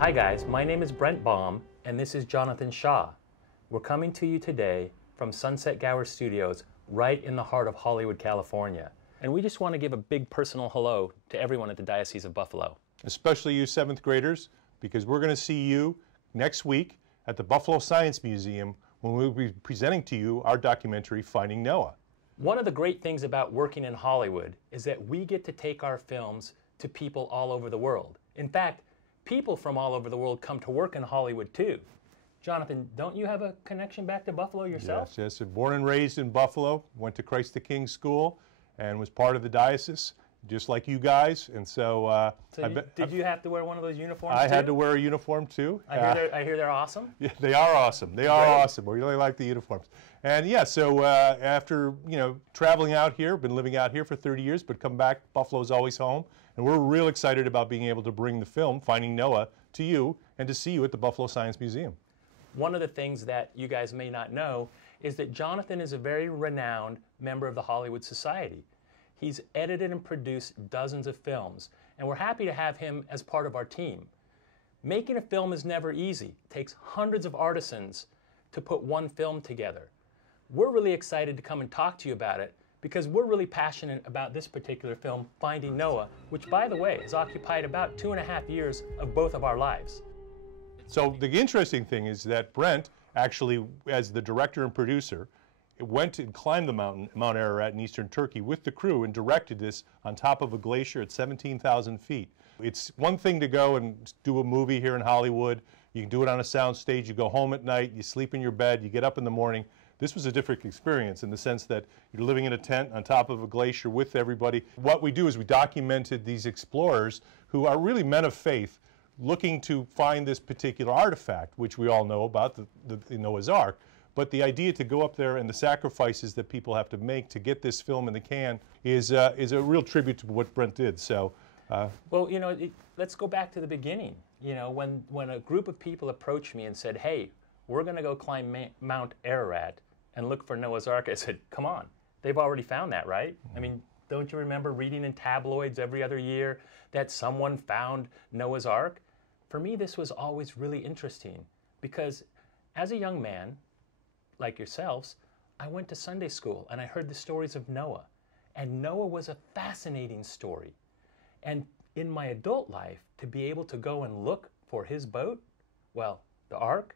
Hi guys, my name is Brent Baum and this is Jonathan Shaw. We're coming to you today from Sunset Gower Studios right in the heart of Hollywood, California. And we just want to give a big personal hello to everyone at the Diocese of Buffalo. Especially you 7th graders, because we're going to see you next week at the Buffalo Science Museum when we'll be presenting to you our documentary, Finding Noah. One of the great things about working in Hollywood is that we get to take our films to people all over the world. In fact, people from all over the world come to work in Hollywood too. Jonathan, don't you have a connection back to Buffalo yourself? Yes. Born and raised in Buffalo, went to Christ the King School and was part of the diocese, just like you guys. And so, did you have to wear one of those uniforms I too? had to wear a uniform too. I hear they're awesome. Yeah, they are awesome. They are Great. awesome. We really like the uniforms. And yeah, so after traveling out here, been living out here for 30 years, but come back, Buffalo's always home. And we're real excited about being able to bring the film, Finding Noah, to you and to see you at the Buffalo Science Museum. One of the things that you guys may not know is that Jonathan is a very renowned member of the Hollywood Society. He's edited and produced dozens of films, and we're happy to have him as part of our team. Making a film is never easy. It takes hundreds of artisans to put one film together. We're really excited to come and talk to you about it because we're really passionate about this particular film, Finding Noah, which, by the way, has occupied about 2.5 years of both of our lives. So the interesting thing is that Brent, actually, as the director and producer, went and climbed the mountain, Mount Ararat in eastern Turkey with the crew and directed this on top of a glacier at 17,000 feet. It's one thing to go and do a movie here in Hollywood. You can do it on a sound stage. You go home at night, you sleep in your bed, you get up in the morning. This was a different experience in the sense that you're living in a tent on top of a glacier with everybody. What we do is we documented these explorers who are really men of faith looking to find this particular artifact, which we all know about, the Noah's Ark. But the idea to go up there and the sacrifices that people have to make to get this film in the can is a real tribute to what Brent did. So, well, let's go back to the beginning. When a group of people approached me and said, "Hey, we're going to go climb Mount Ararat and look for Noah's Ark," I said, "Come on, they've already found that, right?" I mean, don't you remember reading in tabloids every other year that someone found Noah's Ark? For me, this was always really interesting because as a young man, like yourselves, I went to Sunday school and I heard the stories of Noah. And Noah was a fascinating story. And in my adult life, to be able to go and look for his boat, well, the Ark,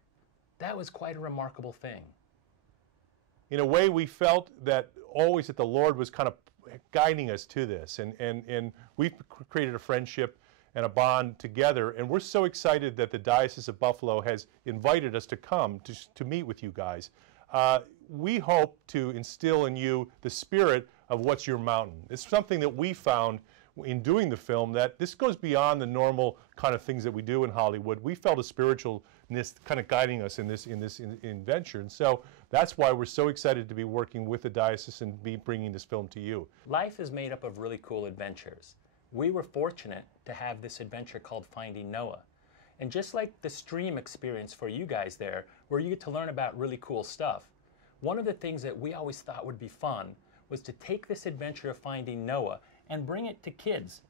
that was quite a remarkable thing. In a way, we felt that always that the Lord was kind of guiding us to this. And we've created a friendship and a bond together. And we're so excited that the Diocese of Buffalo has invited us to come to meet with you guys. We hope to instill in you the spirit of what's your mountain. It's something that we found in doing the film, that this goes beyond the normal kind of things that we do in Hollywood. We felt a spiritualness kind of guiding us in this venture. And so that's why we're so excited to be working with the diocese and be bringing this film to you. Life is made up of really cool adventures. We were fortunate to have this adventure called Finding Noah. And just like the stream experience for you guys there, where you get to learn about really cool stuff, one of the things that we always thought would be fun was to take this adventure of Finding Noah and bring it to kids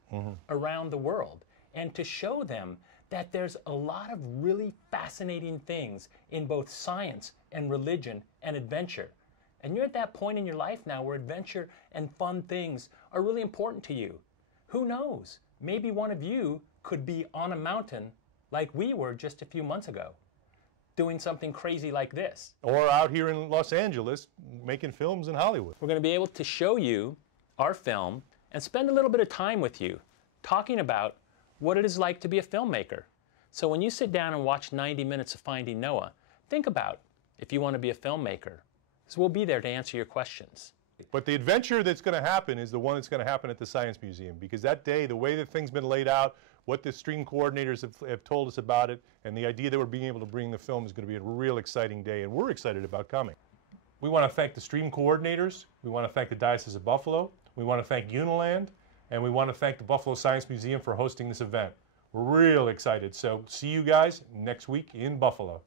around the world and to show them that there's a lot of really fascinating things in both science and religion and adventure. And you're at that point in your life now where adventure and fun things are really important to you. Who knows? Maybe one of you could be on a mountain like we were just a few months ago, doing something crazy like this. Or out here in Los Angeles, making films in Hollywood. We're going to be able to show you our film and spend a little bit of time with you talking about what it is like to be a filmmaker. So when you sit down and watch 90 minutes of Finding Noah, think about if you want to be a filmmaker, because we'll be there to answer your questions. But the adventure that's going to happen is the one that's going to happen at the Science Museum, because that day, the way that things been laid out, what the stream coordinators have told us about it, and the idea that we're being able to bring the film is going to be a real exciting day, and we're excited about coming. We want to thank the stream coordinators, we want to thank the Diocese of Buffalo, we want to thank Uniland, and we want to thank the Buffalo Science Museum for hosting this event. We're real excited, so see you guys next week in Buffalo.